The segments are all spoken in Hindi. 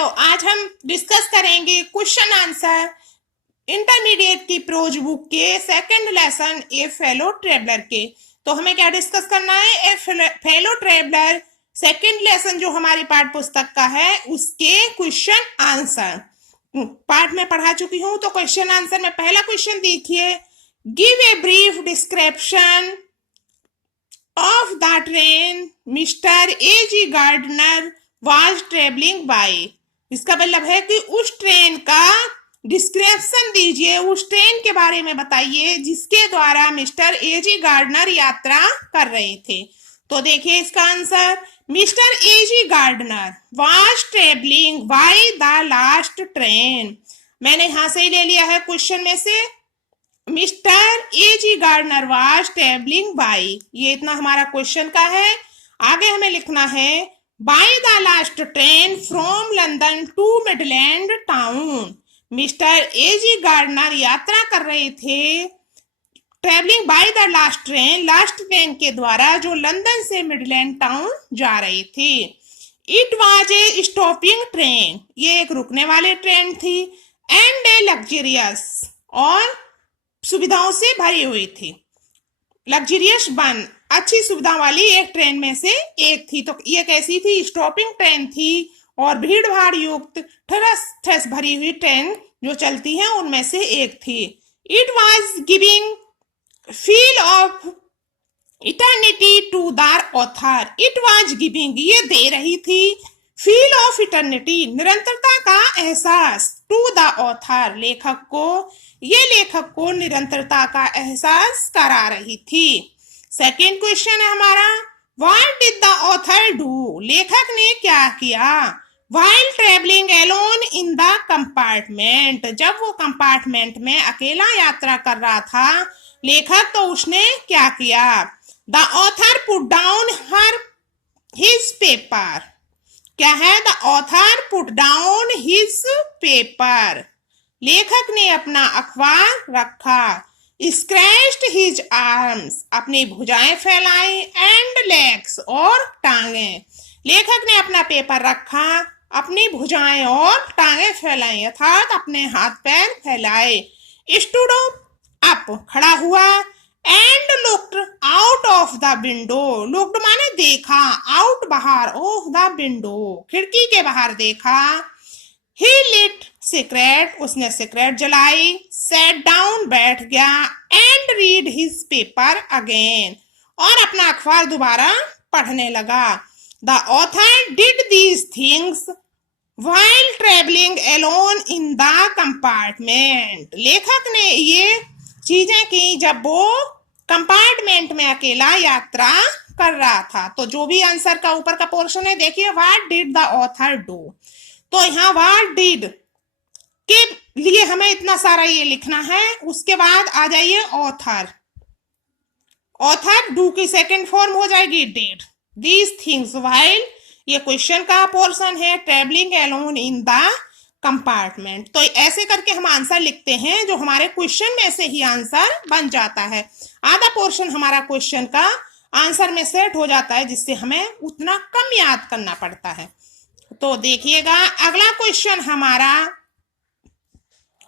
चलो आज हम डिस्कस करेंगे क्वेश्चन आंसर इंटरमीडिएट की प्रोज बुक के सेकंड लेसन ए फेलो ट्रेवलर के। तो हमें क्या डिस्कस करना है? ए फेलो ट्रेवलर सेकंड लेसन जो हमारी पाठ पुस्तक का है उसके क्वेश्चन आंसर पार्ट में पढ़ा चुकी हूं। तो क्वेश्चन आंसर में पहला क्वेश्चन देखिए, give a brief description of the train mister A G Gardiner was travelling by. इसका मतलब है कि उस ट्रेन का डिस्क्रिप्शन दीजिए, उस ट्रेन के बारे में बताइए जिसके द्वारा मिस्टर ए जी गार्डनर यात्रा कर रहे थे। तो देखिए इसका answer, mister A G Gardiner was travelling by the last train. मैंने यहां से ही ले लिया है क्वेश्चन में से, mister A G Gardiner was travelling by, ये इतना हमारा क्वेश्चन का है। आगे हमें लिखना है by the last train from London to Midland town. Mister A G Gardiner यात्रा कर रहे थे travelling by the last train के द्वारा जो लंदन से मिडलैंड टाउन जा रही थी। It was a stopping train, ये एक रुकने वाली ट्रेन थी। एंड ए लग्जरियस, और सुविधाओं से भरी हुई थी। लग्जरियस वन, अच्छी सुविधा वाली एक ट्रेन में से एक थी। तो ये कैसी थी? स्टॉपिंग ट्रेन थी और भीड़ भाड़ युक्त ठस भरी हुई ट्रेन जो चलती है उनमें से एक थी। It was giving feel of eternity to the author. It was giving, ये दे रही थी, फील ऑफ इटर्निटी, निरंतरता का एहसास, टू द ऑथर, लेखक को, ये लेखक को निरंतरता का एहसास करा रही थी। सेकेंड क्वेश्चन है हमारा, what did the author do, लेखक ने क्या किया? While travelling alone in the compartment, जब वो कंपार्टमेंट में अकेला यात्रा कर रहा था लेखक, तो उसने क्या किया? The author put down his paper, क्या है? The author put down his paper, लेखक ने अपना अखबार रखा। स्क्रैच्ड हिज आर्म्स, अपनी भुजाएं फैलाई। एंड लेग्स, और टांगे, लेखक ने अपना पेपर रखा, अपनी भुजाएं और टांगे फैलाई, अर्थात अपने हाथ पैर फैलाए। स्टूड अप, खड़ा हुआ। And looked out of the window, looked माने देखा, आउट बाहर, ऑफ द विंडो खिड़की के बाहर देखा। ही लिट सिगरेट, उसने सिगरेट जलाई। सेट डाउन, बैठ गया। And read his paper again, और अपना अखबार दोबारा पढ़ने लगा। The author did these things while travelling alone in the compartment, लेखक ने ये चीजें की जब वो कंपार्टमेंट में अकेला यात्रा कर रहा था। तो जो भी आंसर का ऊपर का पोर्शन है देखिए, what did the author do, तो यहाँ व्हाट डिड के लिए हमें इतना सारा ये लिखना है। उसके बाद आ जाइए ऑथर, ऑथर डू की सेकंड फॉर्म हो जाएगी डिड। दीज थिंग्स व्हाइल, ये क्वेश्चन का पोर्शन है, travelling alone in the compartment. तो ऐसे करके हम आंसर लिखते हैं, जो हमारे क्वेश्चन में से ही आंसर बन जाता है। आधा पोर्शन हमारा क्वेश्चन का आंसर में सेट हो जाता है, जिससे हमें उतना कम याद करना पड़ता है। तो देखिएगा अगला क्वेश्चन हमारा,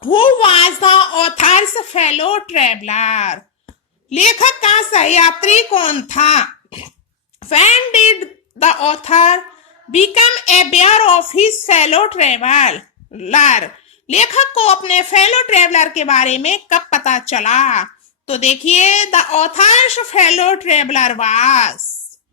who was the author's fellow traveller, लेखक का सहयात्री कौन था? When did the author become aware of his fellow traveller, लेखक को अपने फेलो ट्रेवलर के बारे में कब पता चला? तो देखिए, the author's fellow traveller was,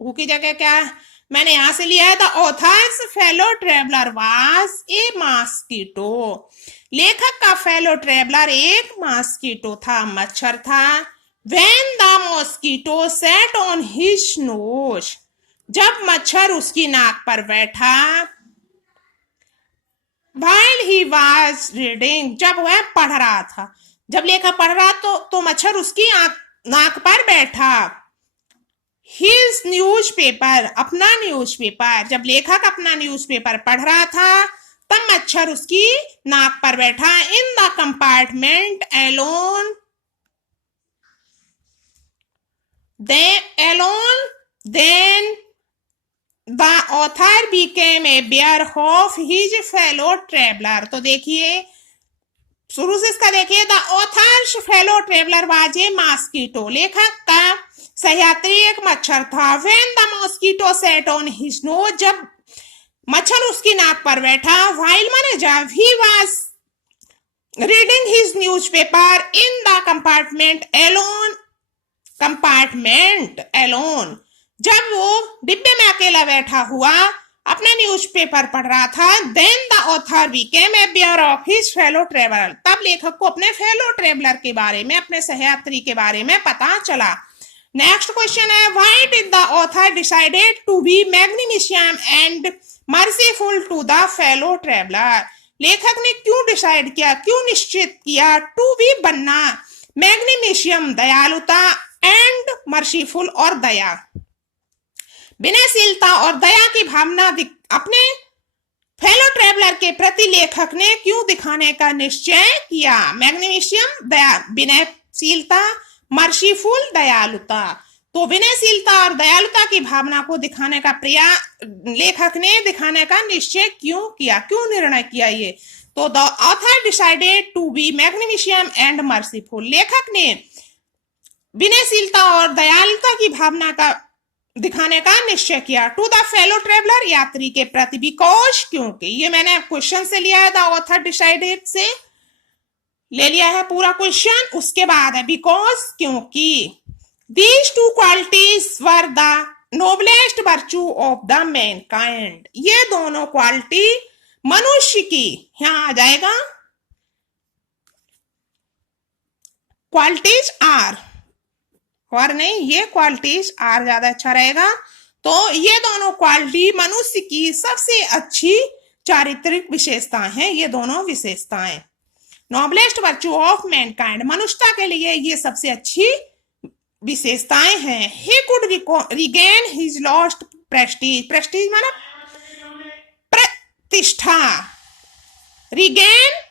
who की जगह क्या मैंने यहां से लिया है, the author's fellow traveller was a mosquito, लेखक का फेलो ट्रेवलर एक मॉस्किटो था, मच्छर था। When the mosquito set on his nose, जब मच्छर उसकी नाक पर बैठा। While he was reading, जब वह पढ़ रहा था, जब लेखक पढ़ रहा तो मच्छर उसकी नाक पर बैठा। His न्यूज़पेपर, अपना न्यूज़पेपर, जब लेखक अपना न्यूज़पेपर पढ़ रहा था तब मच्छर उसकी नाक पर बैठा। In the compartment alone, then the author became aware of his fellow traveller. तो देखिए शुरू से इसका देखिए, the author's fellow traveller was a mosquito. लेखक का सहयात्री एक मच्छर था। When the mosquito set on his nose, जब मच्छर उसकी नाक पर बैठा। व्हाइल माने जब, he was reading his newspaper in the compartment alone, जब वो डिब्बे में अकेला बैठा हुआ अपने न्यूज़पेपर पढ़ रहा था। Then the author became aware of his fellow traveller, तब लेखक को अपने फेलो ट्रेवलर के बारे में, अपने सहयात्री के बारे में पता चला। नेक्स्ट क्वेश्चन है, why did the author decided to be magnanimous and merciful to the fellow traveller. लेखक ने क्यों डिसाइड किया, क्यों निश्चित किया, टू बी बनना, मैग्नीशियम दयालुता, एंड मर्सीफुल और दया, विनयशीलता और दया की भावना अपने फेलो ट्रेवलर के प्रति लेखक ने क्यों दिखाने का निश्चय किया। मैग्नीशियम दया, विनयशीलता, मर्सीफुल दयालुता। तो विनयशीलता और दयालुता की भावना को दिखाने का लेखक ने दिखाने का निश्चय क्यों किया, क्यों निर्णय किया ये। तो the author decided to be magnanimous and merciful, लेखक ने विनयशीलता और दयालुता की भावना का दिखाने का निश्चय किया। टू द फेलो ट्रेवलर, यात्री के प्रति, बिकॉज, क्योंकि। ये मैंने क्वेश्चन से लिया है, द ऑथर डिसाइडेड से ले लिया है पूरा क्वेश्चन। उसके बाद है बिकॉज, क्योंकि। These two qualities were the noblest virtue of the Mankind, ये दोनों क्वालिटी मनुष्य की, यहां आ जाएगा क्वालिटीज आर, और नहीं, ये क्वालिटीज आर ज्यादा अच्छा रहेगा। तो ये दोनों क्वालिटी मनुष्य की सबसे अच्छी चारित्रिक विशेषताएं हैं, ये दोनों विशेषताएं। नोबलेस्ट वर्च्यू ऑफ मैनकाइंड, मनुष्यता के लिए ये सबसे अच्छी विशेषताएं हैं। He could regain his lost Prestige, Prestige माना प्रतिष्ठा, रिगेन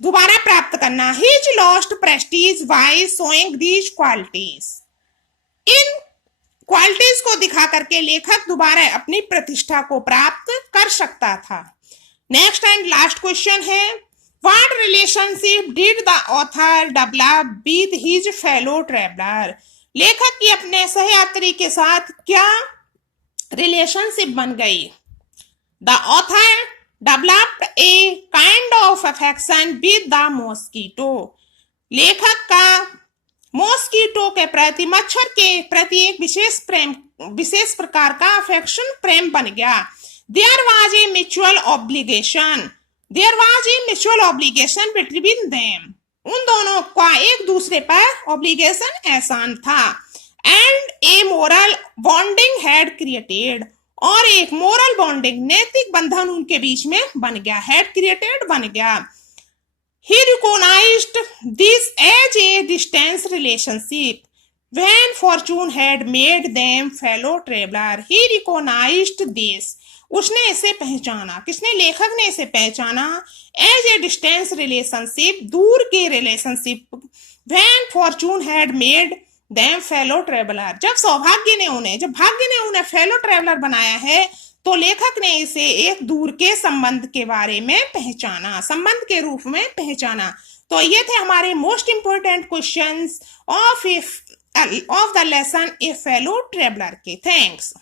दोबारा प्राप्त करना, his lost Prestige by showing these qualities, in qualities को दिखा करके लेखक दोबारा अपनी प्रतिष्ठा को प्राप्त कर सकता था। नेक्स्ट एंड लास्ट क्वेश्चन है, what relationship did the author develop with his fellow traveller, लेखक की अपने सहयात्री के साथ क्या रिलेशनशिप बन गई। The author developed a kind of affection with the mosquito, लेखक का मॉस्किटो के प्रति, मच्छर के प्रति एक विशेष प्रकार का अफेक्शन, प्रेम बन गया। There was a mutual obligation between them, उन दोनों का एक दूसरे पर ऑब्लिगेशन एहसान था। And a moral bonding had created, और एक मोरल बॉन्डिंग, नैतिक बंधन उनके बीच में बन गया, हैड क्रिएटेड बन गया। He recognized this as a distance relationship when fortune had made them fellow traveler. He recognized this. उसने इसे पहचाना, किसने, लेखक ने इसे पहचाना, as a distance relationship, दूर के relationship, when fortune had made them fellow traveler, जब भाग्य ने उन्हें फेलो ट्रेवलर बनाया है, तो लेखक ने इसे एक दूर के संबंध के बारे में पहचाना, संबंध के रूप में पहचाना। तो ये थे हमारे most important questions of the lesson A fellow traveller के। थैंक्स।